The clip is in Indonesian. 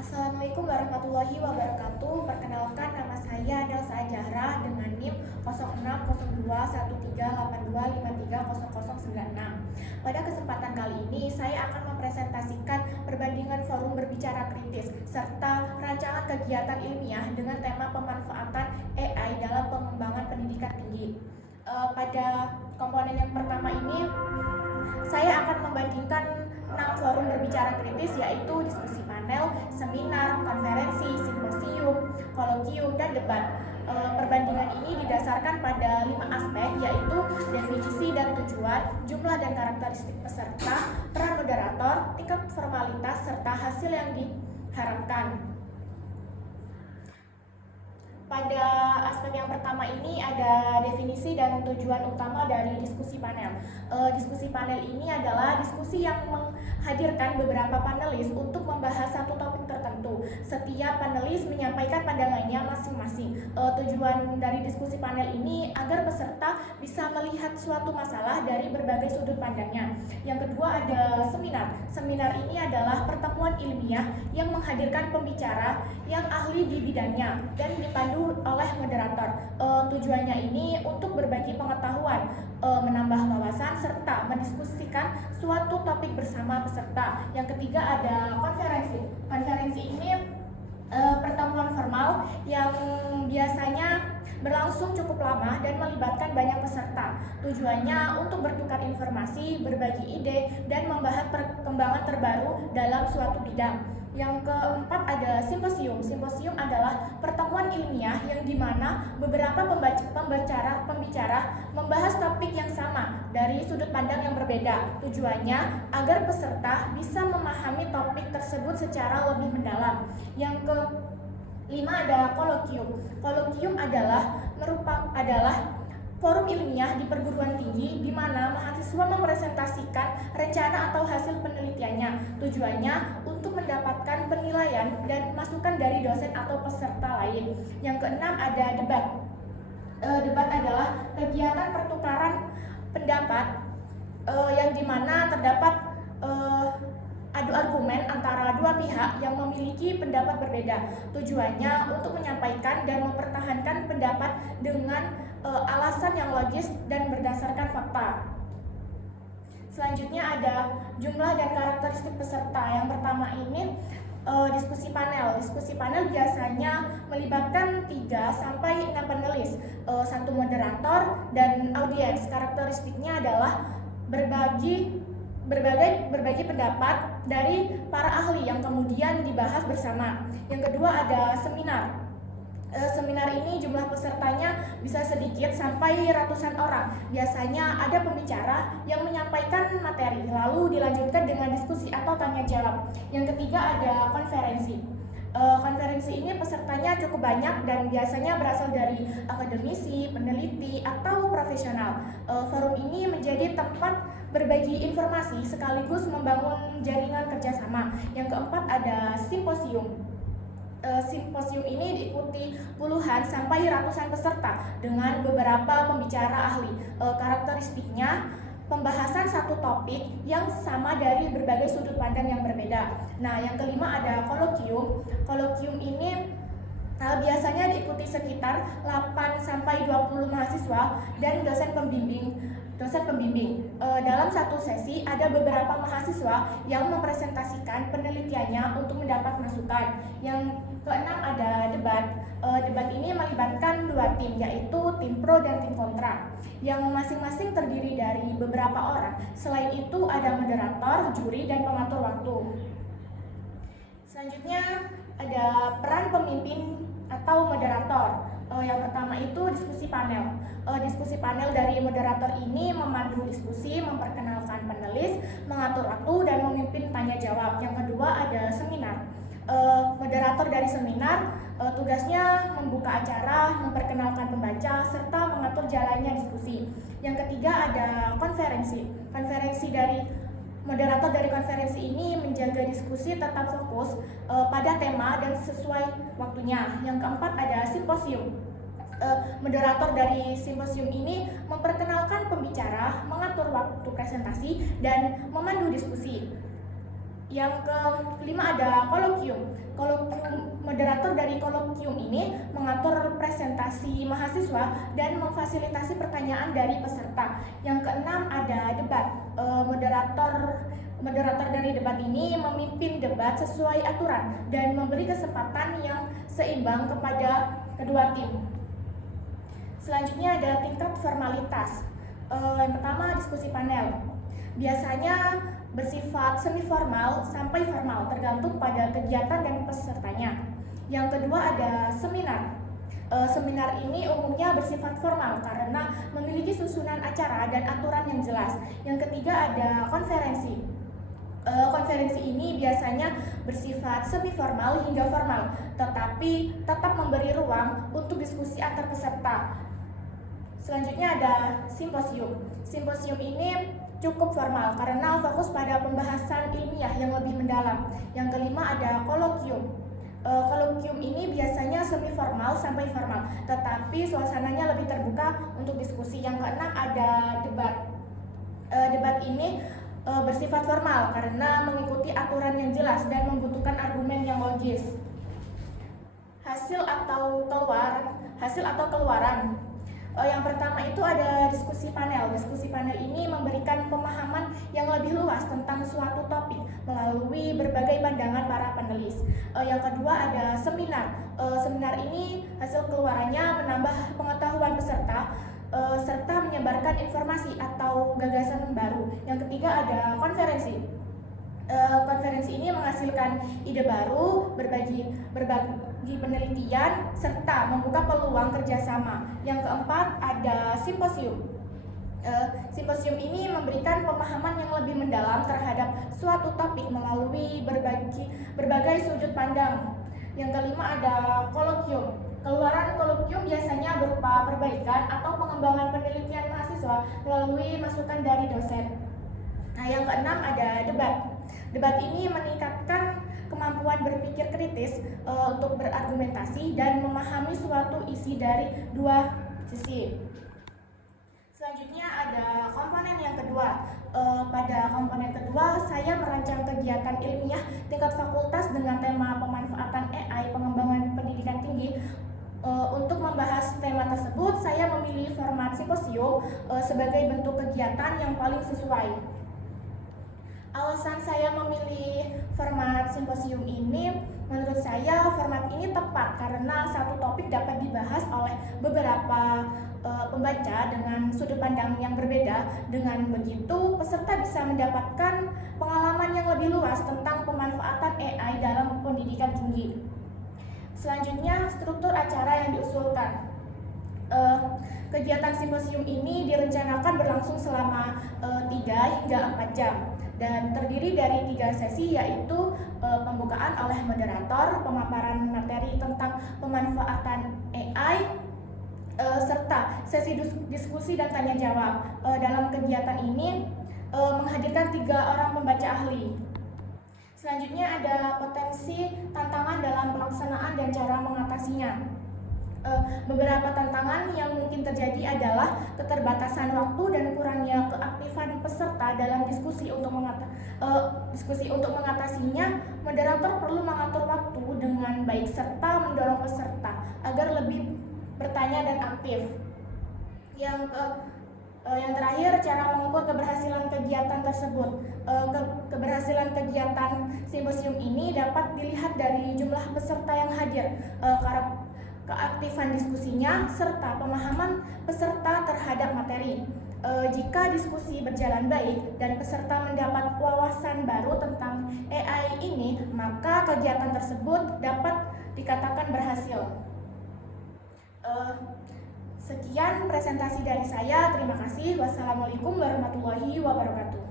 Assalamualaikum warahmatullahi wabarakatuh. Perkenalkan, nama saya Delsa Jahra dengan NIM 06021382530096. Pada kesempatan kali ini, saya akan mempresentasikan perbandingan forum berbicara kritis serta rancangan kegiatan ilmiah dengan tema pemanfaatan AI dalam pengembangan pendidikan tinggi. Pada komponen yang pertama ini, saya akan membandingkan 6 forum berbicara kritis, yaitu diskusi panel, seminar, konferensi, simposium, kolokium, dan debat. Perbandingan ini didasarkan pada 5 aspek, yaitu definisi dan tujuan, jumlah dan karakteristik peserta, peran moderator, tingkat formalitas, serta hasil yang diharapkan. Pada aspek yang pertama ini ada definisi dan tujuan utama dari diskusi panel. Diskusi panel ini adalah diskusi yang menghadirkan beberapa panelis untuk membahas satu topik tertentu. Setiap panelis menyampaikan pandangannya masing-masing. Tujuan dari diskusi panel ini agar peserta bisa melihat suatu masalah dari berbagai sudut pandangnya. Yang kedua ada seminar. Seminar ini adalah pertemuan ilmiah yang menghadirkan pembicara yang ahli di bidangnya dan dipandu oleh moderator. Tujuannya ini untuk berbagi pengetahuan, menambah wawasan, serta mendiskusikan suatu topik bersama peserta. Yang ketiga ada konferensi. Konferensi ini pertemuan formal yang biasanya berlangsung cukup lama dan melibatkan banyak peserta. Tujuannya untuk bertukar informasi, berbagi ide, dan membahas perkembangan terbaru dalam suatu bidang. Yang keempat ada simposium. Simposium adalah pertemuan ilmiah yang dimana beberapa pembicara membahas topik yang sama dari sudut pandang yang berbeda. Tujuannya agar peserta bisa memahami topik tersebut secara lebih mendalam. Yang kelima ada kolokium. Kolokium adalah forum ilmiah di perguruan tinggi di mana mahasiswa mempresentasikan rencana atau hasil penelitiannya. Tujuannya untuk mendapatkan penilaian dan masukan dari dosen atau peserta lain. Yang keenam ada debat. Debat adalah kegiatan pertukaran pendapat yang dimana terdapat adu argumen antara dua pihak yang memiliki pendapat berbeda. Tujuannya untuk menyampaikan dan mempertahankan pendapat dengan alasan yang logis dan berdasarkan fakta. Selanjutnya ada jumlah dan karakteristik peserta. Yang pertama ini diskusi panel. Diskusi panel biasanya melibatkan 3-6 panelis, satu moderator dan audiens. Karakteristiknya adalah berbagi pendapat dari para ahli yang kemudian dibahas bersama. Yang kedua ada seminar. Seminar ini jumlah pesertanya bisa sedikit sampai ratusan orang. Biasanya ada pembicara yang menyampaikan materi, lalu dilanjutkan dengan diskusi atau tanya jawab. Yang ketiga ada konferensi. Konferensi ini pesertanya cukup banyak dan biasanya berasal dari akademisi, peneliti, atau profesional. Forum ini menjadi tempat berbagi informasi sekaligus membangun jaringan kerjasama. Yang keempat ada simposium. Simposium ini diikuti puluhan sampai ratusan peserta dengan beberapa pembicara ahli. Karakteristiknya pembahasan satu topik yang sama dari berbagai sudut pandang yang berbeda. Nah, yang kelima ada kolokium. Kolokium ini biasanya diikuti sekitar 8-20 mahasiswa dan dosen pembimbing. Dalam satu sesi ada beberapa mahasiswa yang mempresentasikan penelitiannya untuk mendapat masukan. Yang keenam ada debat. Debat ini melibatkan 2 tim, yaitu tim pro dan tim kontra, yang masing-masing terdiri dari beberapa orang. Selain itu ada moderator, juri, dan pengatur waktu. Selanjutnya ada peran pemimpin atau moderator. Yang pertama itu diskusi panel. Diskusi panel dari moderator ini memandu diskusi, memperkenalkan panelis, mengatur waktu, dan memimpin tanya jawab. Yang kedua ada seminar. Moderator dari seminar tugasnya membuka acara, memperkenalkan pembaca, serta mengatur jalannya diskusi. Yang ketiga ada konferensi. Moderator dari konferensi ini menjaga diskusi tetap fokus pada tema dan sesuai waktunya. Yang keempat ada simposium. Moderator dari simposium ini memperkenalkan pembicara, mengatur waktu presentasi, dan memandu diskusi. Yang kelima ada kolokium. Moderator dari kolokium ini mengatur presentasi mahasiswa dan memfasilitasi pertanyaan dari peserta. Yang keenam ada debat. Moderator dari debat ini memimpin debat sesuai aturan dan memberi kesempatan yang seimbang kepada kedua tim. Selanjutnya ada tingkat formalitas. Yang pertama diskusi panel. Biasanya bersifat semi formal sampai formal tergantung pada kegiatan dan pesertanya. Yang kedua ada seminar. Seminar ini umumnya bersifat formal karena memiliki susunan acara dan aturan yang jelas. Yang ketiga ada konferensi. Konferensi ini biasanya bersifat semi formal hingga formal, tetapi tetap memberi ruang untuk diskusi antar peserta. Selanjutnya ada simposium. Simposium ini cukup formal karena fokus pada pembahasan ilmiah yang lebih mendalam. Yang kelima ada kolokium. Kolokium ini biasanya semi formal sampai formal, tetapi suasananya lebih terbuka untuk diskusi. Yang keenam ada debat. Debat ini bersifat formal karena mengikuti aturan yang jelas dan membutuhkan argumen yang logis. Hasil atau keluaran. Yang pertama itu ada diskusi panel. Diskusi panel ini memberikan pemahaman yang lebih luas tentang suatu topik melalui berbagai pandangan para panelis. Yang kedua ada seminar. Seminar ini hasil keluarannya menambah pengetahuan peserta serta menyebarkan informasi atau gagasan baru. Yang ketiga ada konferensi. Konferensi ini menghasilkan ide baru, berbagi penelitian, serta membuka peluang kerjasama. Yang keempat ada simposium. Simposium ini memberikan pemahaman yang lebih mendalam terhadap suatu topik melalui berbagai sudut pandang. Yang kelima ada kolokium. Keluaran kolokium biasanya berupa perbaikan atau pengembangan penelitian mahasiswa melalui masukan dari dosen. Nah, yang keenam ada debat. Debat ini meningkatkan kemampuan berpikir kritis untuk berargumentasi dan memahami suatu isi dari dua sisi. Selanjutnya ada komponen yang kedua. Pada komponen kedua, saya merancang kegiatan ilmiah tingkat fakultas dengan tema pemanfaatan AI pengembangan pendidikan tinggi. Untuk membahas tema tersebut, saya memilih format simposium sebagai bentuk kegiatan yang paling sesuai. Alasan saya memilih format simposium ini, menurut saya format ini tepat karena satu topik dapat dibahas oleh beberapa pembaca dengan sudut pandang yang berbeda. Dengan begitu, peserta bisa mendapatkan pengalaman yang lebih luas tentang pemanfaatan AI dalam pendidikan tinggi. Selanjutnya, struktur acara yang diusulkan. Kegiatan simposium ini direncanakan berlangsung selama 3 hingga 4 jam dan terdiri dari 3 sesi, yaitu pembukaan oleh moderator, pemaparan materi tentang pemanfaatan AI, serta sesi diskusi dan tanya jawab. Dalam kegiatan ini menghadirkan 3 orang pembaca ahli. Selanjutnya ada potensi tantangan dalam pelaksanaan dan cara mengatasinya. Beberapa tantangan yang mungkin terjadi adalah keterbatasan waktu dan kurangnya keaktifan peserta dalam diskusi. Untuk mengatasinya, moderator perlu mengatur waktu dengan baik serta mendorong peserta agar lebih bertanya dan aktif. Yang terakhir, cara mengukur keberhasilan kegiatan tersebut. Keberhasilan kegiatan simposium ini dapat dilihat dari jumlah peserta yang hadir, keaktifan diskusinya, serta pemahaman peserta terhadap materi. Jika diskusi berjalan baik dan peserta mendapat wawasan baru tentang AI ini, maka kegiatan tersebut dapat dikatakan berhasil. Sekian presentasi dari saya. Terima kasih. Wassalamualaikum warahmatullahi wabarakatuh.